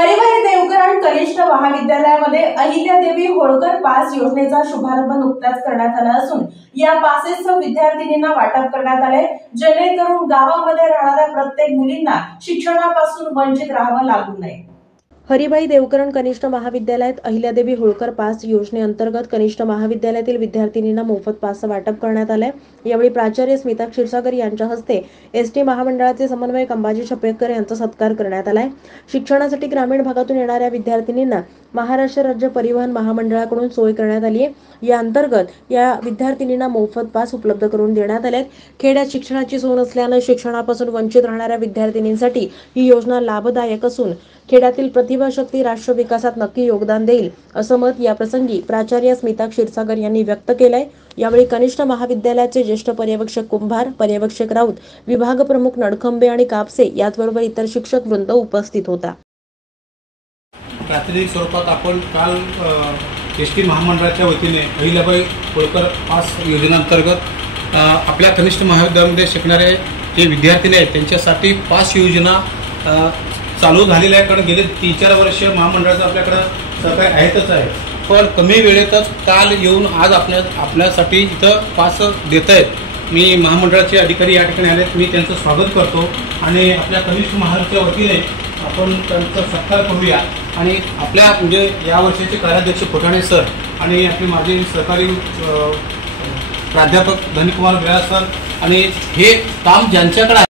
हरिभाई देवकरण कनिष्ठ महाविद्यालयामध्ये अहिल्यादेवी होळकर पास योजनेचा शुभारंभ नुकताच करण्यात आला असून या पासेसचं विद्यार्थिनींना वाटप करण्यात आले, जेणेकरून गावामध्ये राहणाऱ्या प्रत्येक मुलींना शिक्षणापासून वंचित राहावं लागू नये। हरिभाई देवकरण कनिष्ठ महाविद्यालयात अहिल्यादेवी होळकर पास योजनेअंतर्गत कनिष्ठ महाविद्यालयातील विद्यार्थिनींना मोफत पासचं वाटप करण्यात आलंय। यावेळी प्राचार्य स्मिता क्षीरसागर यांच्या हस्ते एसटी महामंडळाचे समन्वयक अंबाजी छपेकर यांचा सत्कार करण्यात आलाय। शिक्षणासाठी ग्रामीण भागातून येणाऱ्या विद्यार्थिनींना महाराष्ट्र राज्य परिवहन महामंडळाकडून सोय करण्यात आली आहे। या अंतर्गत या विद्यार्थिनींना मोफत पास उपलब्ध करून देण्यात आले। खेड्यात शिक्षणाची सोय नसल्याने शिक्षणापासून वंचित राहणाऱ्या विद्यार्थिनींसाठी ही योजना लाभदायक असून खेड्यातील प्रतिभाशक्ती राष्ट्र विकासात नक्की योगदान देईल असं मत या प्रसंगी प्राचार्य स्मिता क्षीरसागर यांनी व्यक्त केलंय। यावेळी कनिष्ठ महाविद्यालयाचे ज्येष्ठ पर्यवेक्षक कुंभार, पर्यवेक्षक राऊत, विभाग प्रमुख नडखंबे आणि कापसे याचबरोबर इतर शिक्षक वृंद उपस्थित होता। प्रातिनिधिक स्वरूपात आपण काल एसटी महामंडळाच्या वतीने अहिल्याबाई होळकर पास योजनेअंतर्गत आपल्या कनिष्ठ महाविद्यालयामध्ये शिकणारे जे विद्यार्थी आहेत त्यांच्यासाठी पास योजना चालू झालेली आहे। कारण गेले 3-4 वर्ष महामंडळाचं आपल्याकडं सहकार्य आहेतच आहे, पण कमी वेळेतच काल येऊन आज आपल्यासाठी इथं पास देत आहेत। मी महामंडळाचे अधिकारी या ठिकाणी आलेत, मी त्यांचं स्वागत करतो आणि आपल्या कनिष्ठ महाविद्यालयाच्या वतीने आपण त्यांचा सत्कार करूया। आणि आपल्या म्हणजे या वर्षाचे कार्याध्यक्ष फुटाणे सर आणि आपले माजी सहकारी प्राध्यापक धनीकुमार बेळा सर आणि हे काम ज्यांच्याकडे